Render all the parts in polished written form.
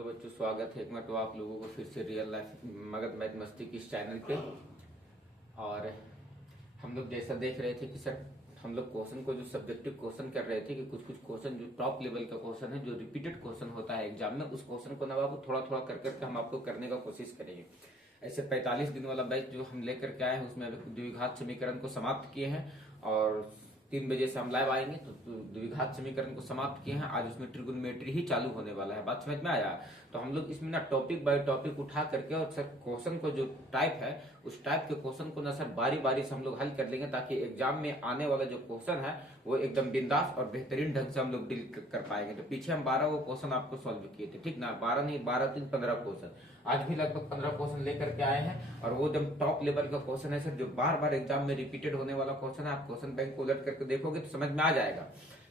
Hello बच्चों, स्वागत है एक बार तो आप लोगों को फिर से रियल लाइफ मगध मैथ मस्ती की इस चैनल पे। और हम लोग जैसा देख रहे थे कि सर हम लोग क्वेश्चन को जो सब्जेक्टिव क्वेश्चन कर रहे थे कि कुछ कुछ क्वेश्चन जो टॉप लेवल का क्वेश्चन है, जो रिपीटेड क्वेश्चन होता है एग्जाम में, उस क्वेश्चन को ना बाबू थोड़ा थोड़ा कर करके हम आपको करने का कोशिश करेंगे। ऐसे 45 दिन वाला बैच जो हम लेकर के आए हैं उसमें अभी द्विघात समीकरण को समाप्त किए हैं और 3 बजे से हम लाइव आएंगे तो द्विघात समीकरण को समाप्त किए हैं। आज उसमें ट्रिगोनोमेट्री ही चालू होने वाला है। बात समझ में आया? तो हम लोग इसमें ना टॉपिक बाय टॉपिक उठा करके और सर क्वेश्चन को जो टाइप है उस टाइप के क्वेश्चन को ना सर बारी बारी से हम लोग हल कर लेंगे, ताकि एग्जाम में आने वाला जो क्वेश्चन है वो एकदम बिंदास और बेहतरीन ढंग से हम लोग डील कर पाएंगे। तो पीछे हम 12 वो क्वेश्चन आपको सॉल्व किए थे, ठीक ना? 12 नहीं, 12 3 15 क्वेश्चन। आज भी लगभग 15 क्वेश्चन लेकर के आए हैं और वो एकदम टॉप लेवल का क्वेश्चन है सर, जो बार बार एग्जाम में रिपीटेड होने वाला क्वेश्चन है। आप क्वेश्चन बैंक को उलट करके देखोगे तो समझ में आ जाएगा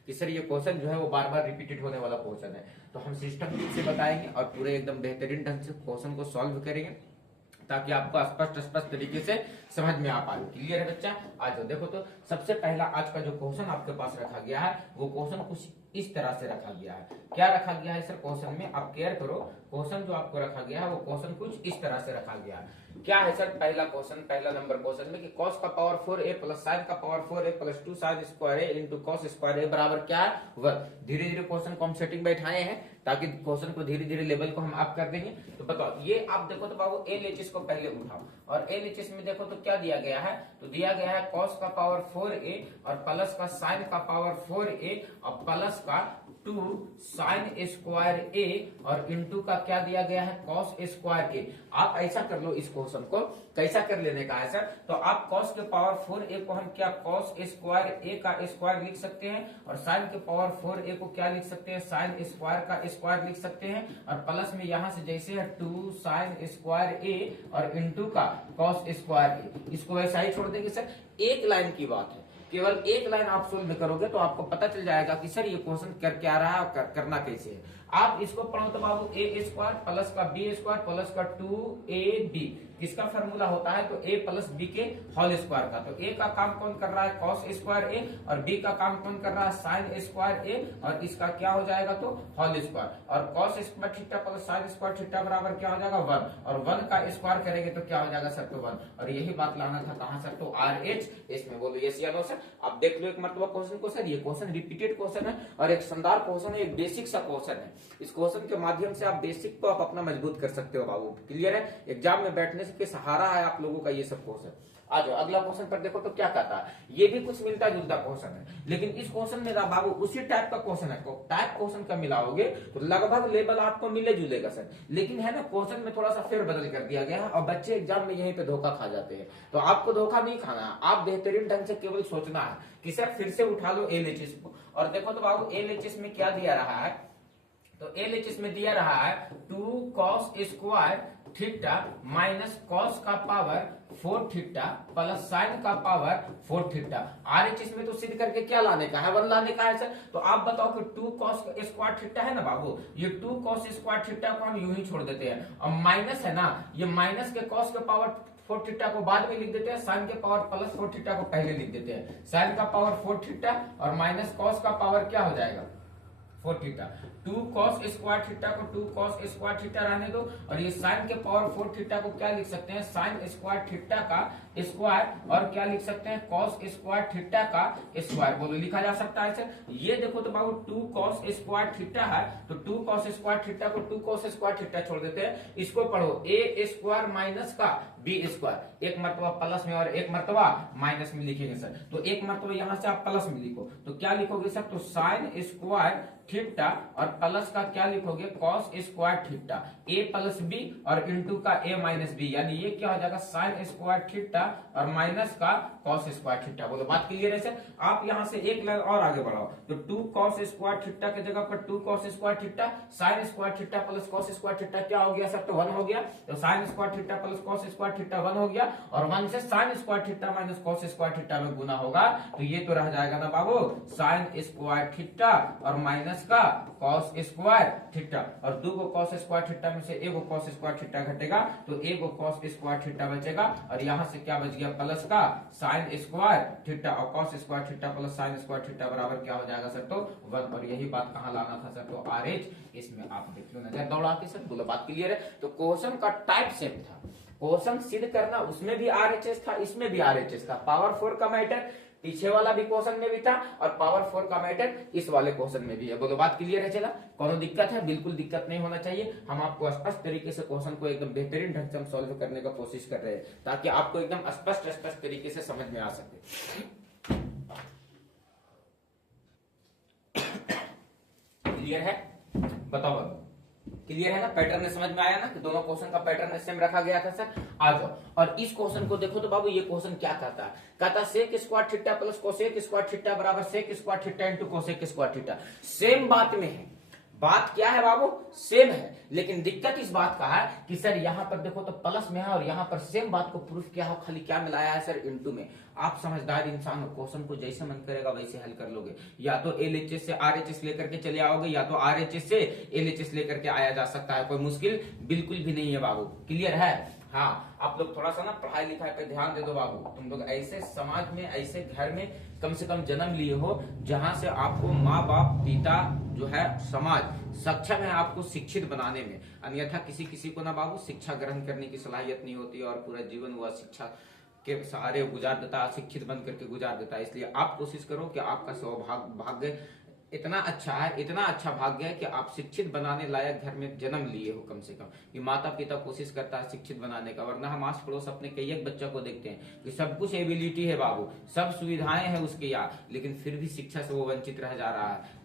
कि सर ये क्वेश्चन जो है वो बार बार रिपीटेड होने वाला क्वेश्चन है। तो हम सिस्टम से बताएंगे और पूरे एकदम बेहतरीन ढंग से क्वेश्चन को सॉल्व करेंगे ताकि आपको स्पष्ट तरीके से समझ में आ पाए। क्लियर है बच्चा? आ जाओ। देखो तो सबसे पहला आज का जो क्वेश्चन आपके पास रखा गया है वो क्वेश्चन कुछ इस तरह से रखा गया है। क्या रखा गया है सर क्वेश्चन में? आप केयर करो, क्वेश्चन जो आपको रखा गया है वो क्वेश्चन कुछ इस तरह से रखा गया है। क्या है सर पहला क्वेश्चन, पहला नंबर क्वेश्चन में कि cos का पावर 4a प्लस sin का power 4a plus 2 sin square a into cos square a बराबर क्या है? 1। धीरे धीरे क्वेश्चन को हम सेटिंग बैठाए हैं ताकि क्वेश्चन को धीरे धीरे लेवल को हम अप कर देंगे। तो बताओ, ये आप देखो तो बाबू एलएचएस को पहले उठाओ और एलएचएस में देखो तो क्या दिया गया है? तो दिया गया है cos का पावर 4a और प्लस का sin का पावर 4a और प्लस का 2 sin स्क्वायर a और इंटू का क्या दिया गया है? cos square a। आप ऐसा कर लो, इस क्वेश्चन को कैसा कर लेने का है सर? तो आप cos के पावर 4a को हम क्या cos स्क्वायर a का स्क्वायर लिख सकते हैं और sin के पावर 4a को क्या लिख सकते हैं? sin स्क्वायर का स्क्वायर लिख सकते हैं और प्लस में यहां से जैसे है 2 sin स्क्वायर a और इंटू का cos स्क्वायर a। इसको वैसा ही छोड़ देंगे सर। एक लाइन की बात है, केवल एक लाइन आप सोल्व करोगे तो आपको पता चल जाएगा कि सर ये क्वेश्चन कर क्या रहा है और करना कैसे है। आप इसको पढ़ो तो बाबू ए स्क्वायर प्लस का बी स्क्वायर प्लस का 2ab किसका फॉर्मूला होता है? तो a प्लस बी के होल स्क्वायर का। तो a का काम कौन कर रहा है? cos स्क्वायर a और b का काम कौन कर रहा है? sin स्क्वायर a और इसका क्या हो जाएगा? तो होल स्क्वायर। और cos square theta plus sin square theta बराबर क्या हो जाएगा? 1। और 1 का स्क्वायर करेंगे तो क्या हो जाएगा सर? तो 1। और यही बात लाना था कहां सर? तो RH इसमें बोलो यस या नो सर। आप देख लो एक मरतबा क्वेश्चन को सर। ये क्वेश्चन रिपीटेड क्वेश्चन है और एक शानदार क्वेश्चन है, एक बेसिक सा क्वेश्चन है। इस क्वेश्चन के माध्यम से आप बेसिक को आप अपना मजबूत कर सकते हो बाबू। क्लियर है? एग्जाम में बैठने से सहारा है आप लोगों का ये सब क्वेश्चन। आ जाओ अगला क्वेश्चन पर देखो तो क्या कहता है। ये भी कुछ मिलता जुलता क्वेश्चन है, लेकिन इस क्वेश्चन में बाबू उसी टाइप का क्वेश्चन है। टाइप क्वेश्चन का मिलाओगे तो लगभग लेवल आपको मिले जुलेगा सर, लेकिन है ना क्वेश्चन में थोड़ा सा फेर बदल कर दिया गया है और बच्चे एग्जाम में यहीं पे धोखा खा जाते हैं। तो आपको धोखा नहीं खाना है, आप बेहतरीन ढंग से केवल सोचना है कि सर फिर से उठा लो एलएचएस को और देखो तो बाबू एलएचएस में क्या दिया रहा है? तो एलएचएस में दिया रहा है 2 cos square theta minus cos का पावर 4 थीटा प्लस sin का पावर 4 थीटा। आरएचएस में तो सिद्ध करके क्या लाने का है? 1 लाने का है सर। तो आप बताओ कि 2 cos स्क्वायर थीटा है ना बाबू, ये 2 cos स्क्वायर थीटा को हम यूं ही छोड़ देते हैं और माइनस है ना, ये माइनस के cos के पावर 4 थीटा को बाद में लिख देते हैं, sin के पावर प्लस 4 थीटा को पहले लिख देते हैं। sin का पावर 4 थीटा और माइनस cos का पावर क्या हो जाएगा? 4 थीटा। 2 cos स्क्वायर थीटा को 2 cos स्क्वायर थीटा रहने दो और ये sin के पावर 4 थीटा को क्या लिख सकते हैं? sin स्क्वायर थीटा का स्क्वायर और क्या लिख सकते हैं? cos स्क्वायर थीटा का स्क्वायर। बोलो लिखा जा सकता है सर। ये देखो तो बाबू 2 cos स्क्वायर थीटा है तो 2 cos स्क्वायर थीटा को 2 cos स्क्वायर थीटा छोड़ देते हैं। इसको पढ़ो a स्क्वायर माइनस का b स्क्वायर, एक मरतबा प्लस में और एक मरतबा माइनस में लिखेंगे सर। तो एक मरतबा यहां से आप प्लस में लिखो तो क्या लिखोगे सर? तो sin स्क्वायर थीटा और प्लस का क्या लिखोगे? cos square theta a plus B और इंटू का a माइनस बी, यानी ये क्या हो जाएगा? sin स्क्वायर थीटा और माइनस का cos स्क्वायर थीटा। बोलो बात क्लियर है सर? आप यहां से एक लाइन और आगे बढ़ाओ तो 2 cos स्क्वायर थीटा की जगह पर 2 cos square theta sin square theta plus cos square theta क्या हो गया सर? तो 1 हो गया। तो sin square theta plus cos square theta 1 हो गया और 1 से sin square theta minus cos square theta में गुना होगा तो ये तो रह जाएगा ना बाबू sin स्क्वायर थीटा और माइनस माइनस का कॉस स्क्वायर थीटा, और 2 को कॉस स्क्वायर थीटा में से 1 को कॉस स्क्वायर थीटा घटेगा तो 1 को कॉस स्क्वायर थीटा बचेगा, और यहाँ से क्या बच गया प्लस का साइन स्क्वायर थीटा, और cos square theta plus sign square theta बराबर क्या हो जाएगा सर तो 1। और यही बात कहाँ लाना था सर तो RH। इसमें आप देख लो नजर दौड़ा के सर, बोलो बात क्लियर है। तो क्वेश्चन का टाइप सेम था, क्वेश्चन सिद्ध करना उसमें भी RHS था, इसमें भी RHS था। पावर 4 का मैटर पीछे वाला भी क्वेश्चन में भी था, और पावर 4 का मैटर इस वाले क्वेश्चन में भी है। बोलो बात क्लियर है। चला कोनो दिक्कत है? बिल्कुल दिक्कत नहीं होना चाहिए। हम आपको स्पष्ट तरीके से क्वेश्चन को एकदम बेहतरीन ढंग से हम सॉल्व करने का कोशिश कर रहे हैं, ताकि आपको एकदम स्पष्ट तरीके से समझ में आ सके। क्लियर है? बताओ क्लियर है ना? पैटर्न समझ में आया ना कि दोनों क्वेश्चन का पैटर्न सेम रखा गया था सर। आ जाओ और इस क्वेश्चन को देखो तो बाबू, ये क्वेश्चन क्या कहता है? कहता sec square theta plus cosec square theta बराबर sec square theta into cosec square theta. Same बात में है, बात क्या है बाबू? सेम है, लेकिन दिक्कत इस बात का है कि सर यहाँ पर देखो तो प्लस में है, और यहाँ पर सेम बात को प्रूफ क्या हो, खाली क्या मिलाया है सर? इनटू में। आप समझदार इंसान हो, क्वेश्चन को जैसे मन करेगा वैसे हल कर लोगे। या तो LHS से RHS लेकर के चले आओगे, या तो RHS से LHS लेकर के आया जा सकता है, कोई मुश्किल बिल्कुल भी नहीं है बाबू। क्लियर है? हाँ, आप लोग थोड़ा सा ना पढ़ाई लिखाई पे ध्यान दे दो बाबू। तुम लोग ऐसे समाज में, ऐसे घर में कम से कम जन्म लिए हो जहां से आपको माँ बाप पिता जो है समाज सक्षम है आपको शिक्षित बनाने में। अन्यथा किसी किसी को ना बाबू शिक्षा ग्रहण करने की सलाहियत नहीं होती, और पूरा जीवन वह शिक्षा के सहारे गुजार देता, शिक्षित बन करके गुजार देता है। इसलिए आप कोशिश करो कि आपका सौभाग्य इतना अच्छा है, इतना अच्छा भाग्य है कि आप शिक्षित बनाने लायक घर में जन्म लिए हो। कम से कम कि माता पिता कोशिश करता है शिक्षित बनाने का, वरना हम आस पड़ोस अपने कई एक बच्चों को देखते हैं कि सब कुछ एबिलिटी है बाबू, सब सुविधाएं हैं उसके यहाँ, लेकिन फिर भी शिक्षा से वो वंचित रह जा रहा है।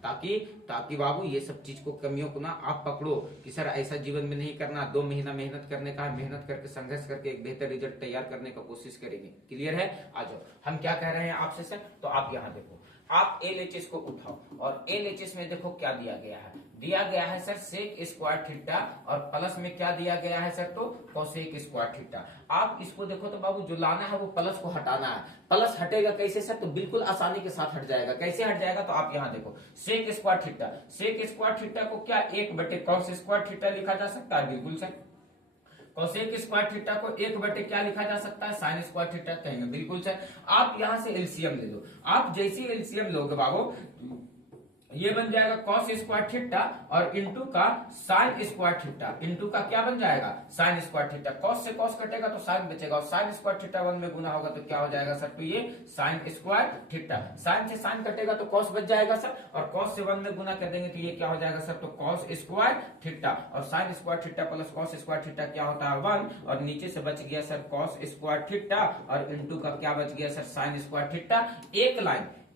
ताकि बाबू ये सब चीज को, कमियों को ना आप पकड़ो कि सर ऐसा जीवन में नहीं करना। 2 महीना मेहनत करने का, मेहनत करके संघर्ष करके एक बेहतर रिजल्ट तैयार करने का कोशिश करेंगे। क्लियर है? आ जाओ, हम क्या कह रहे हैं आपसे सर, तो आप यहाँ देखो, आप LHS को उठाओ, और LHS में देखो क्या दिया गया है। दिया गया है सर सेक स्क्वायर थीटा, और प्लस में क्या दिया गया है सर तो कोसेक स्क्वायर थीटा। आप इसको देखो तो बाबू, जो लाना है वो प्लस को हटाना है। प्लस हटेगा कैसे सर? तो बिल्कुल आसानी के साथ हट जाएगा। कैसे हट जाएगा? तो आप यहाँ देखो, sec square theta, sec square theta को क्या 1 कॉस स्क्वायर थीटा लिखा जा सकता है? बिल्कुल सर। कोसेक स्क्वायर थीटा को 1 क्या लिखा जा सकता है? साइन स्क्वायर थीटा कहेंगे। बिल्कुल सर। आप यहां से एलसीएम ले लो। आप जैसे एलसीएम लोगे बाबू, ये बन जाएगा कॉस स्क्वायर थीटा और इनटू का साइन स्क्वायर थीटा। इनटू का क्या बन जाएगा? Sign square theta. कॉस से कॉस कटेगा तो साइन बचेगा, और साइन स्क्वायर थीटा 1 में गुना होगा तो क्या हो जाएगा सर? तो ये साइन स्क्वायर थीटा। साइन से साइन कटेगा तो कॉस बच जाएगा सर, और कॉस से 1 में गुना कर देंगे तो ये क्या हो जाएगा सर? तो कॉस स्क्वायर थीटा, और sign square theta plus cos square theta क्या होता है? 1, और नीचे से बच गया सर कॉस स्क्वायर थीटा, और इनटू का क्या बच गया सर? Sign square theta.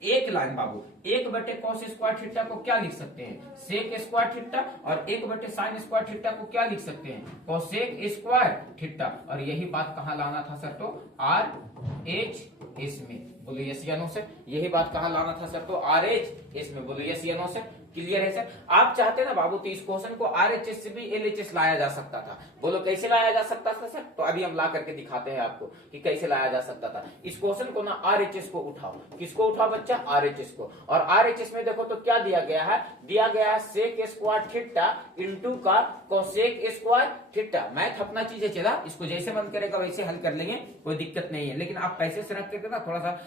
एक लाइन बाबू, 1 कॉस स्क्वायर थीटा को क्या लिख सकते हैं? सेक स्क्वायर थीटा, और 1 साइन स्क्वायर थीटा को क्या लिख सकते हैं? Cosec square theta. और यही बात कहां लाना था सर? तो RHS में। बोलो यस या नो सर? यही बात कहां लाना था सर? तो RHS में। बोलो यस या नो सर? क्लियर है सर? आप चाहते ना बाबू तो इस क्वेश्चन को RHS से भी LHS लाया जा सकता था। बोलो कैसे लाया जा सकता था सर? तो अभी हम ला करके दिखाते हैं आपको कि कैसे लाया जा सकता था। इस क्वेश्चन को ना RHS को उठाओ। किसको उठाओ बच्चा? RHS को। और RHS में देखो तो क्या दिया गया है? दिया गया है सेक स्क्वायर थीटा इनटू का कोसेक स्क्वायर थीटा। मैथ अपना चीज है, चला इसको जैसे मन करेगा वैसे हल कर लेंगे, कोई दिक्कत नहीं है। लेकिन आप पैसे से रख करके ना थोड़ा सा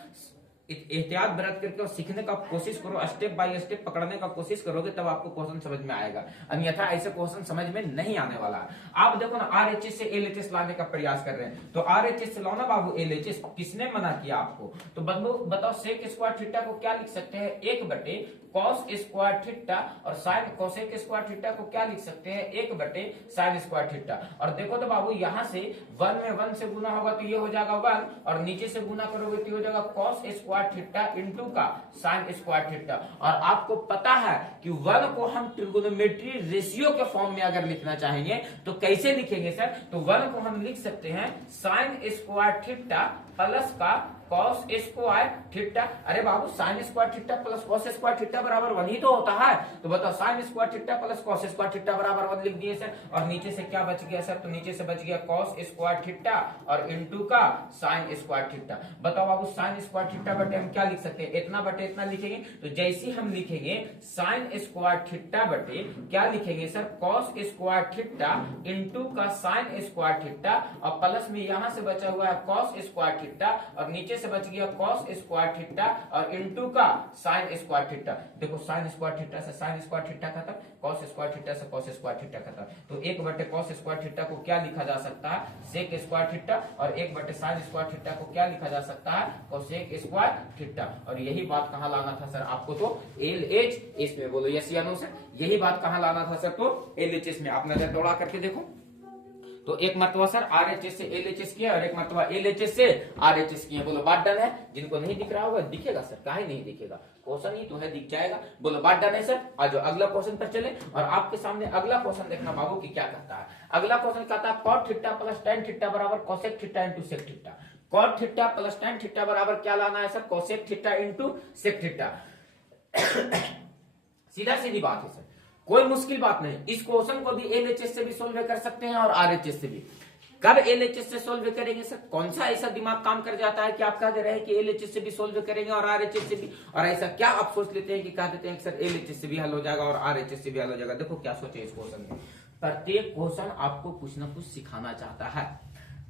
एहतियात बरत करके और सीखने का कोशिश करो, स्टेप बाय स्टेप पकड़ने का कोशिश करोगे तब आपको क्वेश्चन समझ में आएगा, अन्यथा ऐसे क्वेश्चन समझ में नहीं आने वाला है। आप देखो ना RHS से LHS लाने का प्रयास कर रहे हैं, तो RHS से लाओ ना बाबू LHS। किसने मना किया आपको? तो बताओ सेक स्क्वायर थीटा को क्या लिख सकते हैं? 1 कॉस स्क्वायर थीटा, और साइन कोसेक स्क्वायर थीटा को क्या लिख सकते हैं? 1 साइन स्क्वायर थीटा। और देखो तो बाबू यहाँ से 1 में 1 से गुना होगा तो ये हो जाएगा 1, और नीचे से गुना करोगे तो ये हो जाएगा कॉस स्क्वायर थीटा इनटू का साइन स्क्वायर थीटा। और आपको पता है कि 1 को हम ट्रिगोनोमेट्री रेशियो के फॉर्म में अगर लिखना चाहेंगे तो कैसे लिखेंगे सर? तो 1 को हम लिख सकते हैं साइन स्क्वायर थीटा प्लस का कॉस स्क्वायर थीटा। अरे बाबू sine square theta plus cos square theta बराबर 1 ही तो होता है। तो बताओ sine square theta plus cos square theta बराबर 1 लिख दिए सर, और नीचे से क्या बच गया सर? तो नीचे से बच गया कॉस स्क्वायर थीटा और इनटू का साइन स्क्वायर थीटा। बताओ बाबू साइन स्क्वायर थीटा बटे हम क्या लिख सकते हैं, इतना बटे इतना लिखेंगे। तो जैसे हम लिखेंगे साइन स्क्वायर थीटा बटे क्या लिखेंगे sir, cos square theta into का साइन स्क्वायर थीटा, और प्लस में यहां से बचा हुआ है कॉस स्क्वायर थीटा, और नीचे से बच गया कॉस स्क्वायर थीटा और इंटू का साइन स्क्वायर थीटा। देखो साइन स्क्वायर थीटा से साइन स्क्वायर थीटा खत्म, कॉस स्क्वायर थीटा से कॉस स्क्वायर थीटा खत्म। तो एक बटे कॉस स्क्वायर थीटा को क्या लिखा जा सकता है, सेक स्क्वायर थीटा, और एक बटे साइन स्क्वायर थीटा को क्या लिखा जा सकता है, कोसेक स्क्वायर थीटा। और यही बात कहां लाना था सर आपको, तो LHS में। बोलो यस या नो सर, यही बात कहां लाना था सर, तो LHS में। आप नजर दौड़ा करके देखो, तो एक मरतबा सर RHS से LHS किया और एक मरतबा LHS से RHS किया। बोलो बात डन है। जिनको नहीं दिख रहा होगा दिखेगा सर, काहे नहीं दिखेगा, क्वेश्चन ही तो है, दिख जाएगा। बोलो बात डन है सर। आज अगला क्वेश्चन पर चले, और आपके सामने अगला क्वेश्चन देखना बाबू की क्या कहता है। अगला क्वेश्चन कहता है cot theta plus tan theta बराबर cosec theta into sec theta. Cot theta plus tan theta बराबर क्या लाना है sir, cosec theta into sec theta. सीधा सीधी बात है सर, कोई मुश्किल बात नहीं। इस क्वेश्चन को भी LHS से भी सोल्व कर सकते हैं और RHS से भी। कब LHS से सोल्व करेंगे सर, कौन सा ऐसा दिमाग काम कर जाता है कि आप कह दे रहे हैं कि LHS से भी सोल्व करेंगे और RHS से भी, और ऐसा क्या आप सोच लेते हैं कि कह देते हैं कि सर LHS से भी हल हो जाएगा और RHS से भी हल हो जाएगा। देखो क्या सोचे इस क्वेश्चन में, प्रत्येक क्वेश्चन आपको कुछ ना कुछ सिखाना चाहता है।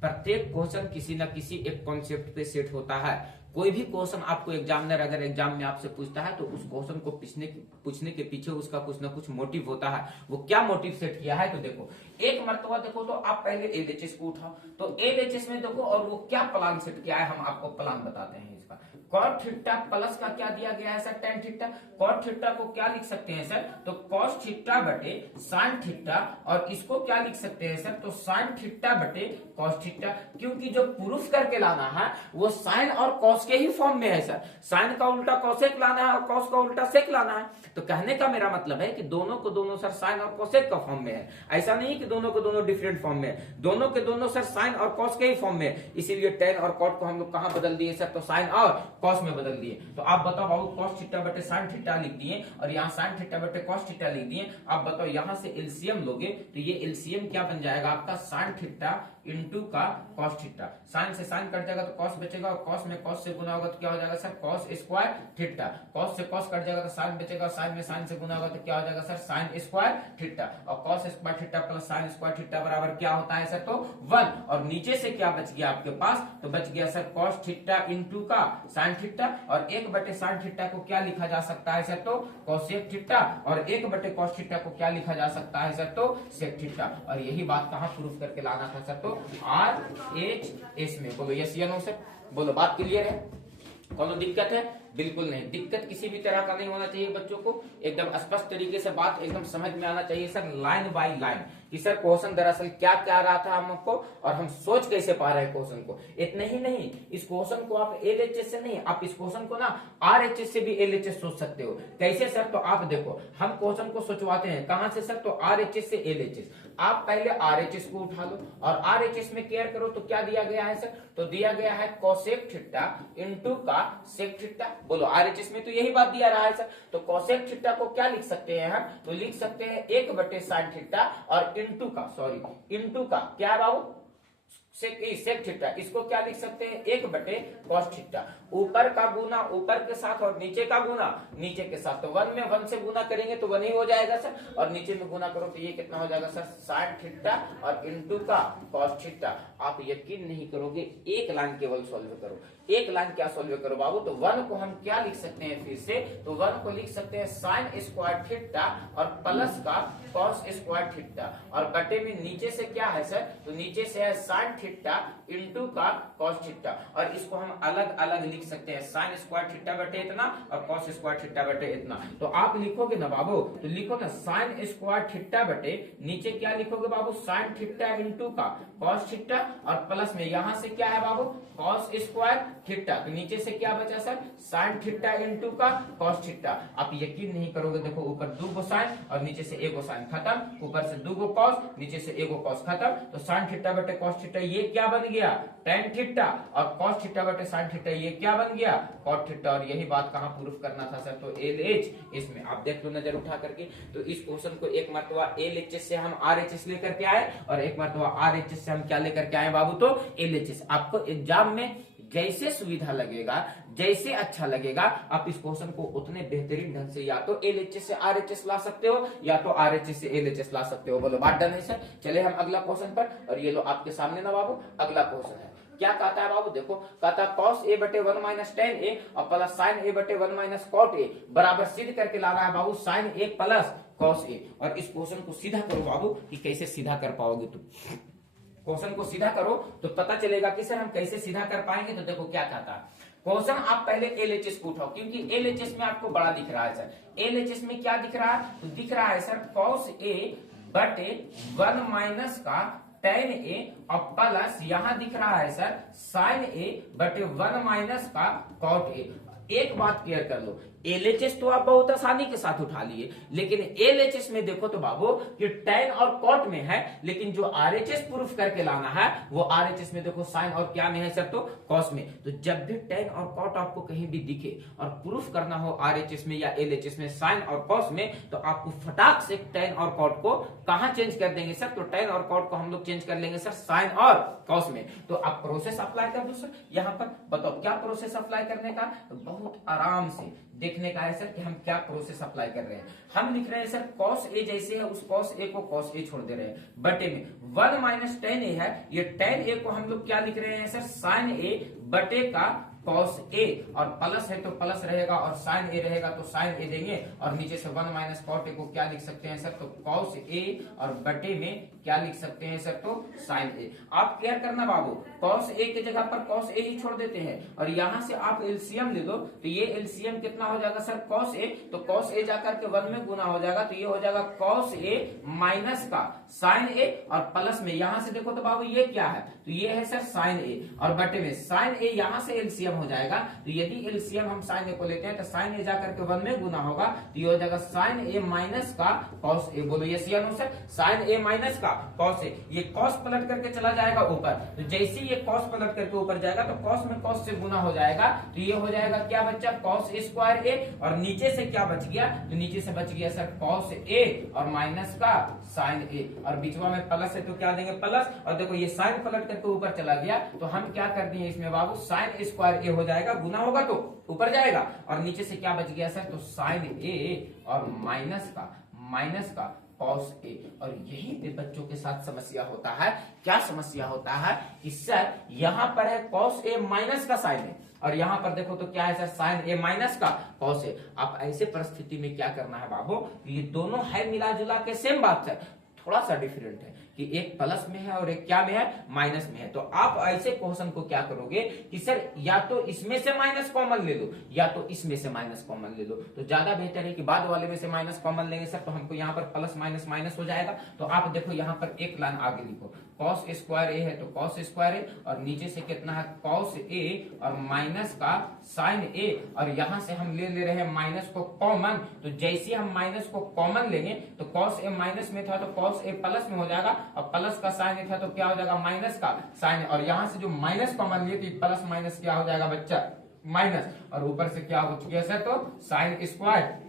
प्रत्येक क्वेश्चन किसी न किसी एक कॉन्सेप्ट पे सेट होता है। कोई भी क्वेश्चन आपको एग्जामिनर अगर एग्जाम में आपसे पूछता है तो उस क्वेश्चन को पूछने के पीछे उसका कुछ ना कुछ मोटिव होता है। वो क्या मोटिव सेट किया है, तो देखो एक मरतबा देखो, तो आप पहले LHS को उठाओ, तो LHS में देखो और वो क्या प्लान सेट किया है, हम आपको प्लान बताते हैं इसका। कॉट थीटा प्लस का क्या दिया गया है sir, tan theta. Cot theta को क्या लिख सकते हैं सर, तो कॉस थीटा बटे साइन थीटा, और इसको क्या लिख सकते हैं सर, तो साइन थीटा बटे कॉस थीटा। क्योंकि जो प्रूफ करके लाना है वो साइन और कॉस के ही फॉर्म में है सर। साइन का उल्टा कॉसेक लाना है और कॉस का उल्टा सेक लाना है। तो कहने का मेरा मतलब है कि दोनों को दोनों सर साइन और कॉसेक का फॉर्म में है। ऐसा नहीं कि दोनों को दोनों डिफरेंट फॉर्म में है, दोनों के दोनों सर साइन और कॉस के ही फॉर्म में है। इसीलिए टेन और कॉट को हम लोग कहां बदल दिए सर, तो साइन और कॉस में बदल दिए। तो आप बताओ बाबू, कॉस थीटा बटे साइन थीटा लिख दिए और यहाँ साइन थीटा बटे कॉस थीटा लिख दिए। आप बताओ यहाँ से एलसीएम लोगे तो ये एलसीएम क्या बन जाएगा आपका, साइन थीटा इंटू का कॉस थीटा। साइन से साइन कट जाएगा तो कॉस बचेगा, और कॉस में कॉस से गुना होगा तो क्या हो जाएगा sir, cos square theta. Cos से कॉस कट जाएगा तो साइन बचेगा, साइन में साइन से गुना होगा तो क्या हो जाएगा सर, साइन स्क्वायर थीटा। और cos square theta plus sign square theta बराबर क्या होता है सर, तो 1। और नीचे से क्या बच गया आपके पास, तो बच गया सर कॉस थीटा इंटू का साइन थीटा, और 1 बटे साइन थीटा को क्या लिखा जा सकता है सर, तो कोसेक थीटा, और 1 बटे कॉस थीटा को क्या लिखा जा सकता है सर, तो सेक थीटा। और यही बात कहां प्रूफ करके लाना था सर, तो RHS में। बोलो यस या नो सर, बोलो बात क्लियर है, कोनो दिक्कत है, बिल्कुल नहीं। दिक्कत किसी भी तरह का नहीं होना चाहिए बच्चों को, एकदम स्पष्ट तरीके से बात एकदम समझ में आना चाहिए सर, लाइन बाय लाइन कि सर क्वेश्चन दरअसल क्या क्या रहा था हमको और हम सोच कैसे पा रहे हैं क्वेश्चन को। इतना ही नहीं, इस क्वेश्चन को आप LHS से नहीं, आप इस क्वेश्चन को ना RHS से भी LHS सोच सकते हो। कैसे सर, तो आप देखो हम क्वेश्चन को सोचवाते हैं कहां से सर, तो RHS से LHS। आप पहले RHS को उठा लो और RHS में केयर करो, तो क्या दिया गया है सर, तो दिया गया है कोसेक थीटा इंटू का सेक थीटा। बोलो RHS में तो यही बात दिया रहा है सर। तो कोसेक थीटा को क्या लिख सकते हैं हम, तो लिख सकते हैं 1 बटे साइन थीटा और इंटू का क्या बाबू, सेक थीटा। इसको क्या लिख सकते हैं, 1 बटे कॉस थीटा। ऊपर का गुना ऊपर के साथ और नीचे का गुना नीचे के साथ, तो 1 में 1 से गुना करेंगे तो 1 ही हो जाएगा सर, और नीचे में गुना करो तो ये कितना हो जाएगा सर, साइन थीटा और इंटू का कॉस थीटा। आप यकीन नहीं करोगे, एक लाइन केवल सोल्व करो, एक लाइन क्या सोल्व करो बाबू, तो 1 को हम क्या लिख सकते हैं फिर से, तो 1 को लिख सकते हैं साइन स्क्वायर थीटा और प्लस का कॉस स्क्वायर थीटा, और बटे में नीचे से क्या है सर, तो नीचे से है साइन थीटा इंटू का कॉस थीटा। और इसको हम अलग अलग लिख सकते हैं, साइन स्क्वायर थीटा बटे इतना और कॉस स्क्वायर थीटा बटे इतना। तो आप लिखोगे ना बाबू, तो लिखो ना साइन स्क्वायर थीटा बटे नीचे क्या लिखोगे बाबू, साइन थीटा इंटू का कॉस थीटा, और प्लस में यहां से क्या है बाबू, कॉस स्क्वायर थीटा। तो नीचे से क्या बचा सर, साइन थीटा इंटू का कॉस थीटा। आप यकीन नहीं करोगे, देखो ऊपर 2 साइन और नीचे से 1 साइन खत्म, ऊपर से 2 कॉस नीचे से 1 कॉस खत्म। तो साइन थीटा बटे कॉस थीटा ये क्या बन गया, टेन थीटा, और कॉस थीटा बटे साइन थीटा ये क्या बन गया, कॉट थीटा। और यही बात कहां प्रूफ करना था सर, तो LH इसमें। आप देख लो नजर उठा करके, तो इस क्वेश्चन को एक मरतबा LHS से हम RHS लेकर के आए और एक मरतबा RHS से हम क्या लेकर के आए बाबू, तो LHS। आपको एग्जाम में जैसे सुविधा लगेगा, जैसे अच्छा लगेगा, आप इस क्वेश्चन को उतने बेहतरीन ढंग से या तो एलएचएस से आरएचएस ला सकते हो या तो आरएचएस से एलएचएस ला सकते हो। बोलो बात डन है सर। चले हम अगला क्वेश्चन पर, और ये लो आपके सामने ना बाबू अगला क्वेश्चन है। क्या कहता है बाबू, देखो कहता है cos a बटे 1 माइनस टेन ए और प्लस साइन a बटे 1 माइनस कॉट ए बराबर सिद्ध करके लाना है बाबू sine a plus cos a। और इस क्वेश्चन को सीधा करो बाबू, कि कैसे सीधा कर पाओगे तुम। क्वेश्चन को सीधा करो तो पता चलेगा कि सर हम कैसे सीधा कर पाएंगे। तो देखो क्या कहता है क्वेश्चन, आप पहले एलएचएस को उठाओ, क्योंकि एलएचएस में आपको बड़ा दिख रहा है सर। एलएचएस में क्या दिख रहा है, तो दिख रहा है सर cos a बटे 1 माइनस का tan a और प्लस यहां दिख रहा है सर sin a बटे 1 माइनस का cot a। एक बात क्लियर कर लो, एलएचएस तो आप बहुत आसानी के साथ उठा लिए, लेकिन एलएचएस में देखो तो बाबू कि tan और cot में है, लेकिन जो आरएचएस प्रूफ करके लाना है वो आरएचएस में देखो साइन और क्या में है सर, तो cos में। तो जब भी tan और cot आपको कहीं भी दिखे और प्रूफ करना हो आरएचएस में या एलएचएस में साइन और cos में, तो आपको फटाक से tan और cot को कहां चेंज कर देंगे सर, तो tan और cot को हम लोग चेंज कर लेंगे सर साइन और cos में। तो आप प्रोसेस अप्लाई कर दो सर। यहाँ पर बताओ क्या प्रोसेस अप्लाई करने का, तो बहुत आराम से देखने का है सर कि हम क्या प्रोसेस अप्लाई कर रहे हैं। हम लिख रहे हैं सर cos a जैसे है उस cos a को cos a छोड़ दे रहे हैं, बटे में 1 माइनस tan a है, ये tan a को हम लोग क्या लिख रहे हैं सर sin a बटे का cos a, और प्लस है तो प्लस रहेगा और sin a रहेगा तो sin a देंगे, और नीचे से 1 माइनस cot a को क्या लिख सकते हैं सर, तो cos a, और बटे में क्या लिख सकते हैं सर, तो sin a। आप क्या करना बाबू, cos a की जगह पर cos a ही छोड़ देते हैं, और यहां से आप एलसीएम ले लो, तो ये एलसीएम कितना हो जाएगा सर cos a, तो cos a जाकर के 1 में गुना हो जाएगा, तो ये हो जाएगा cos a माइनस का sin a, और प्लस में यहां से देखो तो बाबू ये क्या है, तो ये है सर sin a, और बटे में sin a यहां से एलसीएम हो जाएगा। तो यदि एलसीएम हम sin a को लेते हैं तो sin a जाकर के 1 में गुना होगा, तो ये हो जाएगा sin a माइनस का cos a। बोलो ये सी अनुसार sin a माइनस का cos a, ये cos पलट करके चला जाएगा ऊपर, तो जैसे ही ये cos पलट करके ऊपर जाएगा तो cos में cos से गुना हो जाएगा, तो ये हो जाएगा क्या बच्चा, cos स्क्वायर a, और नीचे से क्या बच गया, तो नीचे से बच गया सर cos a और माइनस का sin a, और बीचवा में प्लस है तो क्या देंगे प्लस, और देखो ये sin पलट करके ऊपर चला गया, तो हम क्या कर दिए इसमें बाबू sin स्क्वायर a हो जाएगा, गुना होगा तो ऊपर जाएगा, और नीचे से क्या बच गया सर, तो sin a और माइनस का cos a। और यही पे बच्चों के साथ समस्या होता है। क्या समस्या होता है कि सर यहाँ पर है cos a माइनस का sin a, और यहाँ पर देखो तो क्या है सर sin a माइनस का cos a। आप ऐसे परिस्थिति में क्या करना है बाबू, ये दोनों है मिला जुला के सेम बात है, थोड़ा सा डिफरेंट है कि एक प्लस में है और एक क्या में है, माइनस में है। तो आप ऐसे क्वेश्चन को क्या करोगे कि सर या तो इसमें से माइनस कॉमन ले लो या तो इसमें से माइनस कॉमन ले लो, तो ज्यादा बेहतर है कि बाद वाले में से माइनस कॉमन लेंगे सर, तो हमको यहाँ पर प्लस माइनस माइनस हो जाएगा। तो आप देखो यहाँ पर एक लाइन आगे लिखो, cos स्क्वायर a है तो cos स्क्वायर a, और नीचे से कितना है cos a और माइनस का sin a, और यहाँ से हम ले रहे हैं माइनस को कॉमन, तो जैसे हम माइनस को कॉमन लेंगे तो cos a माइनस में था तो cos a प्लस में हो जाएगा, और प्लस का साइन था तो क्या हो जाएगा माइनस का साइन, और यहां से जो माइनस कॉमन लिए तो प्लस माइनस क्या हो जाएगा बच्चा माइनस, और ऊपर से क्या हो चुका है सर, तो साइन स्क्वायर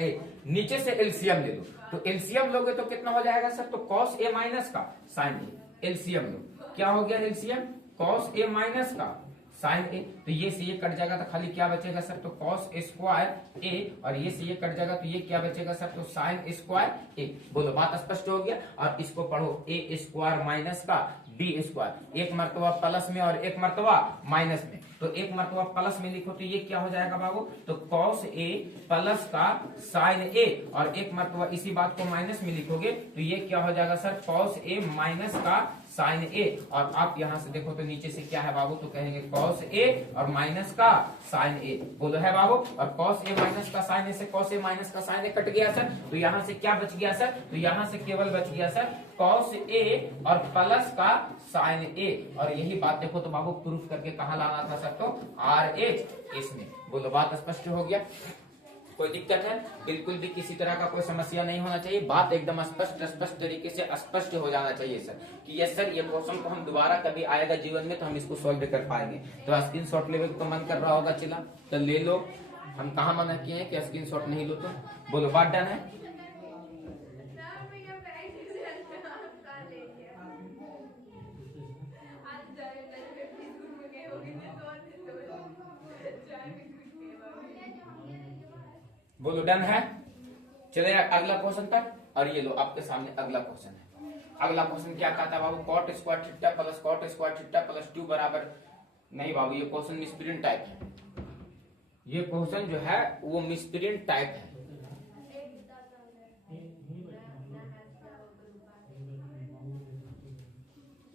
ए। नीचे से एलसीएम ले लो, तो एलसीएम लोगे तो कितना हो जाएगा सर, तो cos a माइनस का साइन ए। एलसीएम लो, क्या हो गया एलसीएम, cos a माइनस का साइन ए, तो ये से ये कट जाएगा तो खाली क्या बचेगा सर, तो cos स्क्वायर ए, और ये से ये कट जाएगा तो ये क्या बचेगा सर, तो साइन स्क्वायर ए। बोलो बात स्पष्ट हो गया। और इसको पढ़ो ए स्क्वायर माइनस का बी स्क्वायर, एक मर्तबा प्लस में और एक मर्तबा माइनस में, तो एक मर्तबा प्लस में लिखो तो ये क्या हो जाएगा बाबू, तो cos a प्लस का साइन a, और एक मर्तबा इसी बात को माइनस में लिखोगे तो ये क्या हो जाएगा सर, cos a माइनस का साइन a, और आप यहां से देखो तो नीचे से क्या है बाबू, तो कहेंगे cos a और माइनस का साइन a। बोलो है बाबू, और cos a माइनस का साइन a से cos a माइनस का साइन a कट गया सर, तो यहां से क्या बच गया सर, तो यहां से केवल बच गया सर cos a और प्लस का साइन a, और यही बात देखो तो बाबू प्रूफ करके कहा लाना था सर, तो RH इसमें। बोलो बात स्पष्ट हो गया, कोई दिक्कत है, बिल्कुल भी किसी तरह का कोई समस्या नहीं होना चाहिए, बात एकदम स्पष्ट तरीके से स्पष्ट हो जाना चाहिए सर कि यस सर ये क्वेश्चन को हम दोबारा कभी आएगा जीवन में तो हम इसको सॉल्व कर पाएंगे। तो स्क्रीन शॉट लेवे तो मन कर रहा होगा, चिल्ला तो ले लो, हम कहा मना किए हैं कि स्क्रीन शॉट नहीं लो, तो बोलो बात डन है। बोलो डन है। चले अगला क्वेश्चन पर। और ये लो आपके सामने अगला क्वेश्चन है। अगला क्वेश्चन क्या कहता है बाबू, cot square theta plus cot square theta plus 2 बराबर, नहीं बाबू ये क्वेश्चन मिसप्रिंट टाइप है। ये क्वेश्चन जो है वो मिसप्रिंट टाइप है।